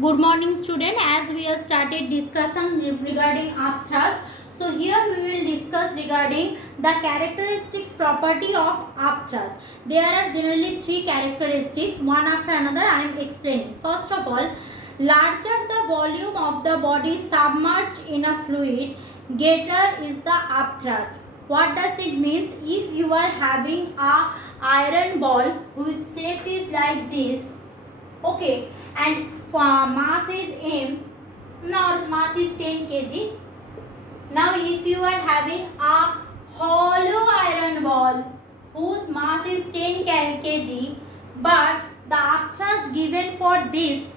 Good morning student. As we have started discussion regarding upthrust, so here we will discuss regarding the characteristics property of upthrust. There are generally three characteristics, one after another I am explaining. First of all, larger the volume of the body submerged in a fluid, greater is the upthrust. What does it means? If you are having a iron ball whose shape is like this, okay, and mass is m, now mass is 10 kg. Now if you are having a hollow iron ball whose mass is 10 kg, but the upthrust given for this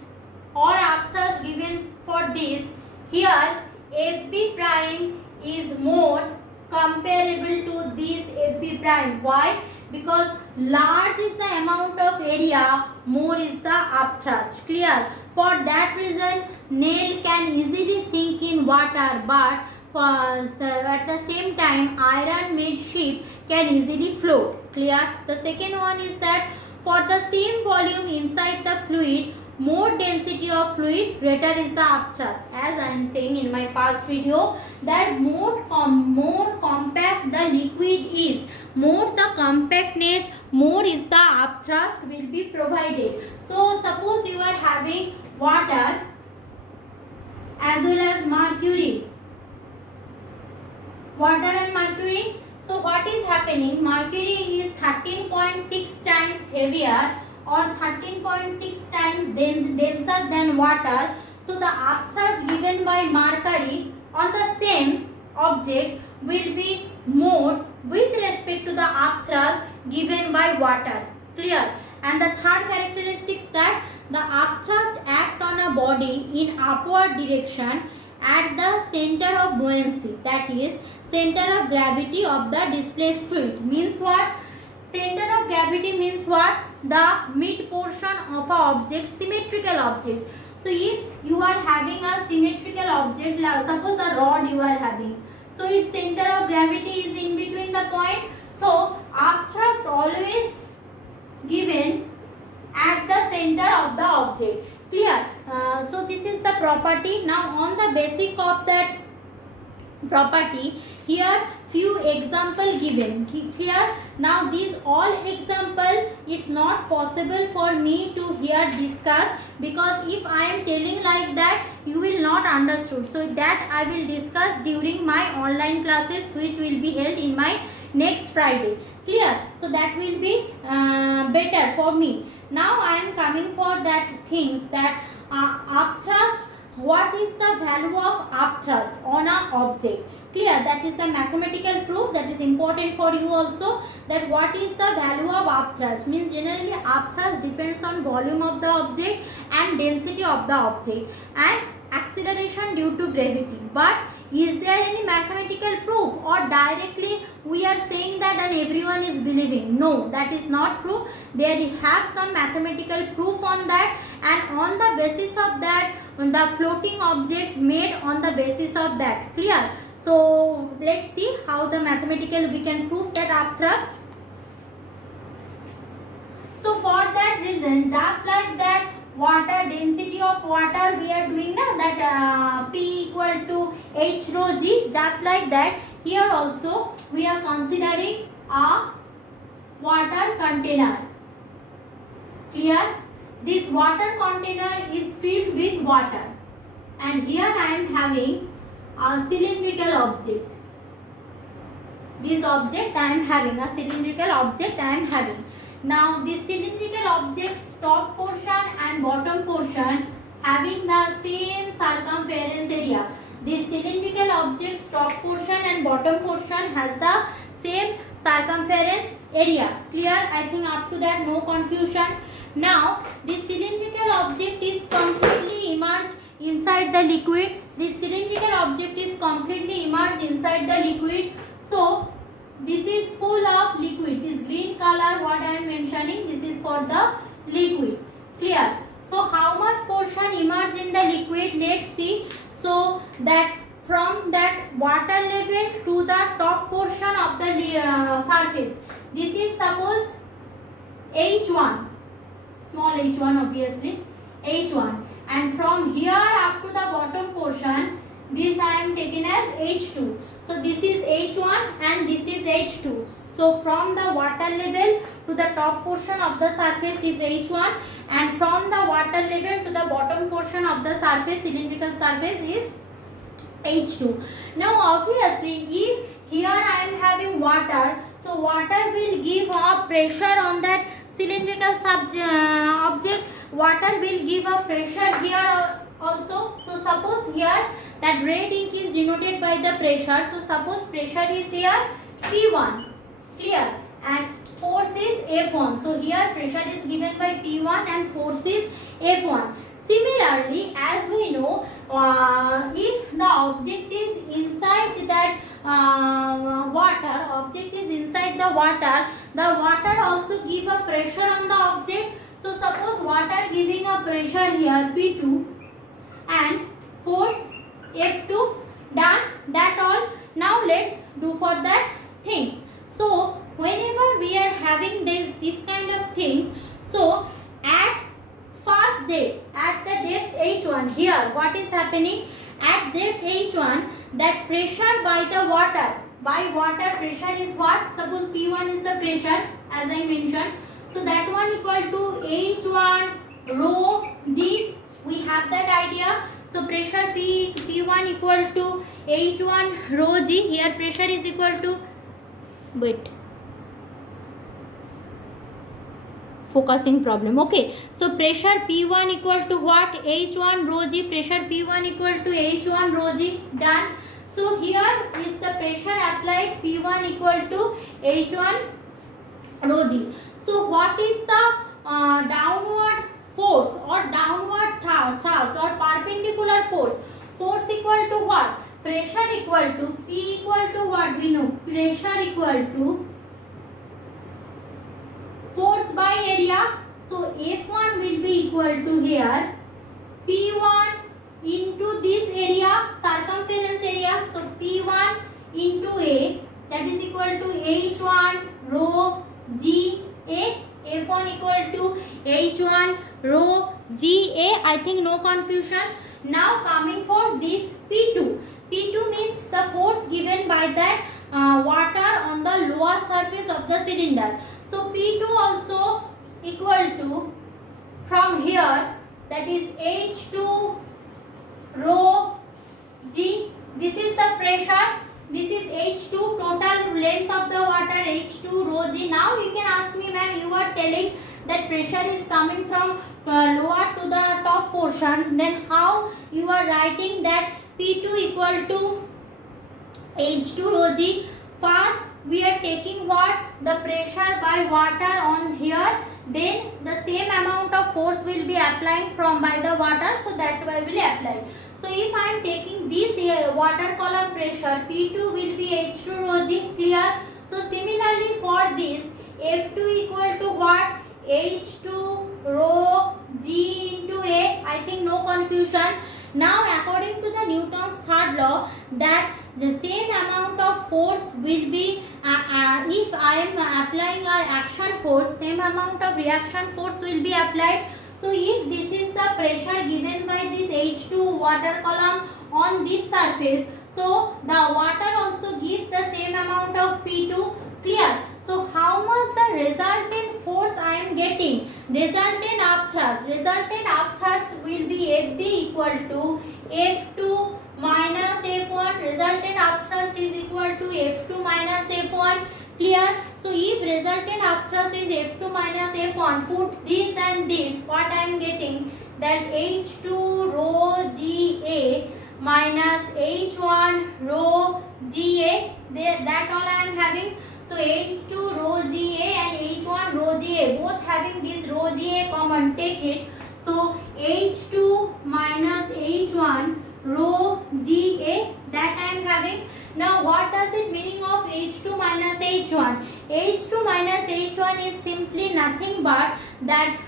or upthrust given for this, here Fb prime is more comparable to this Fb prime. Why? Because large is the amount of area, more is the upthrust. Clear? For that reason, nail can easily sink in water, but at the same time, iron made ship can easily float. Clear? The second one is that for the same volume inside the fluid, more density of fluid, greater is the upthrust. As I am saying in my past video, that more compact the liquid is, more the compactness, more is the upthrust will be provided. So suppose you are having water as well as mercury, water and mercury. So what is happening? Mercury is 13.6 times heavier or 13.6 times denser than water. So the upthrust given by mercury on the same object will be more with respect to the upthrust given by water. Clear? And the third characteristic is that the upthrust act on a body in upward direction at the center of buoyancy, that is center of gravity of the displaced fluid. Means what? Center of gravity means what? The mid portion of a object, symmetrical object. So if you are having a symmetrical object, suppose a rod you are having, so its center of gravity is in between the point. So upthrust always given at the center of the object. Clear? So this is the property. Now on the basis of that property, here few example given. Clear? Now these all example, it's not possible for me to here discuss, because if I am telling like that, you will not understood. So that I will discuss during my online classes, which will be held in my next Friday. Clear? So that will be better for me. Now I am coming for that things that upthrust. What is the value of upthrust on an object? Clear? That is the mathematical proof that is important for you also. That what is the value of upthrust? Means generally upthrust depends on volume of the object and density of the object and acceleration due to gravity. But is there any mathematical proof, or directly we are saying that and everyone is believing? No, that is not true. There have some mathematical proof on that, and on the basis of that, the floating object made on the basis of that. Clear? So let's see how the mathematical we can prove that upthrust. So for that reason, just like that water, density of water we are doing now, that P equal to H rho G, just like that here also we are considering a water container. Clear? This water container is filled with water, and here I am having a cylindrical object. This object I am having, a cylindrical object I am having. Now this cylindrical object's top portion and bottom portion having the same circumference area. This cylindrical object's top portion and bottom portion has the same circumference area. Clear? I think up to that no confusion. Now this cylindrical object is completely immersed inside the liquid. This cylindrical object is completely immersed inside the liquid. So this is full of liquid. This green color what I am mentioning, this is for the liquid. Clear? So how much portion immersed in the liquid? Let's see. So that from that water level to the top portion of the surface, this is suppose H1, small h1 obviously, h1, and from this I am taken as H2. So this is H1 and this is H2. So from the water level to the top portion of the surface is H1, and from the water level to the bottom portion of the surface, cylindrical surface, is H2. Now obviously if here I am having water, so water will give a pressure on that cylindrical object. Water will give a pressure here also. So suppose here that red ink is denoted by the pressure. So suppose pressure is here P1, clear, and force is F1. So here pressure is given by P1 and force is F1. Similarly, as we know, if the object is inside that the water also give a pressure on the object. So suppose water giving a pressure here P2 and force F2, done, that all. Now let's do for that things. So whenever we are having this kind of things, so at first depth, at the depth H1, here what is happening at depth H1, that pressure by the water, pressure is what? Suppose P1 is the pressure as I mentioned. So that one equal to H1 rho G. We have that idea. So pressure P1 equal to H1 rho G. Here pressure is equal to, wait, focusing problem. Okay, so pressure P1 equal to what? H1 rho G. Pressure P1 equal to H1 rho G. Done. So here is the pressure applied P1 equal to H1 rho G. So what is the downward force or downward thrust or perpendicular force? Force equal to what? Pressure equal to P equal to what? We know pressure equal to force by area. So F1 will be equal to here P1 into this area, circumference area. So P1 into A, that is equal to H1 rho G A. F1 equal to H1 rho G A. I think no confusion. Now coming for this P2. P2 means the force given by that water on the lower surface of the cylinder. So P2 also equal to, from here, that is H2 rho G. This is the pressure. This is H2, total length of the water, H2 rho G. Now you can ask me, ma'am, you are telling that pressure is coming from lower to the top portion. Then how you are writing that P2 equal to H2 rho G? First we are taking what? The pressure by water on here. Then the same amount of force will be applying from by the water. So that way will apply. So if I am taking this water column pressure, P2 will be H2 rho G, clear? So similarly for this, F2 equal to what? H2 rho G into A. I think no confusion. Now according to the Newton's third law, that the same amount of force will be, if I am applying an action force, same amount of reaction force will be applied. So if this is the pressure given by this H2 water column on this surface, so the water also gives the same amount of P2, clear? So how much the resultant force I am getting? Resultant upthrust. Resultant upthrust will be FB equal to F2 minus F1. Resultant upthrust is equal to F2 minus F1. Clear? So if resultant upthrust is F2 minus F1, put this and this, what I am getting? That H2 rho GA minus H1 rho GA. That all I am having. So H2 rho GA and H1 rho GA, both having this rho GA common, take it. So H2 minus H1 rho GA, that I am having. Now what does it meaning of H2 minus H1? H2 minus H1 is simply nothing but that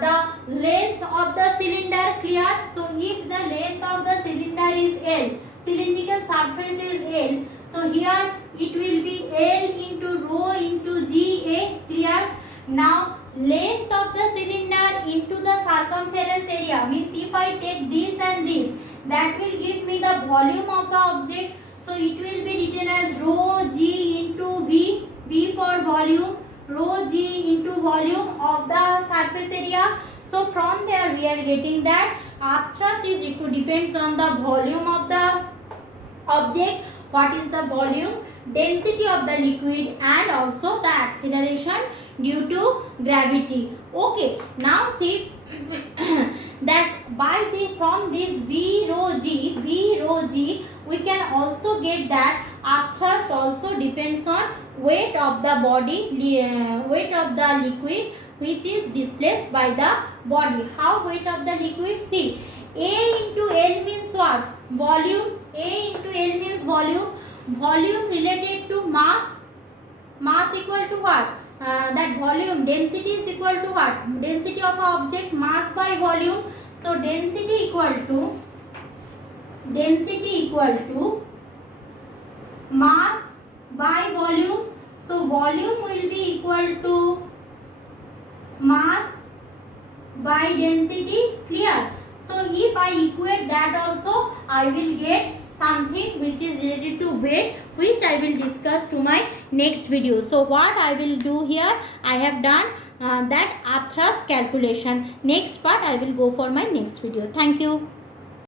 the length of the cylinder, clear? So if the length of the cylinder is L, cylindrical surface is L, so here it will be L into rho into GA, clear? Now length of the cylinder into the circumference area means if I take this and this, that will give me the volume of the object. So it will be written as rho g into v, v for volume, rho g into volume of the surface area. So from there we are getting that earth thrust is depends on the volume of the object, what is the volume, density of the liquid, and also the acceleration due to gravity. Okay, now see that by the from this v rho g we can also get that earth thrust also depends on weight of the body, weight of the liquid which is displaced by the body. How weight of the liquid? See, A into L means what? Volume. A into L means volume. Volume related to mass. Mass equal to what? That volume. Density is equal to what? Density of an object, mass by volume. So density equal to mass by volume. So volume will be equal to mass by density. Clear? So if I equate that also, I will get something which is related to weight, which I will discuss to my next video. So what I will do here, I have done that earth thrust calculation. Next part I will go for my next video. Thank you.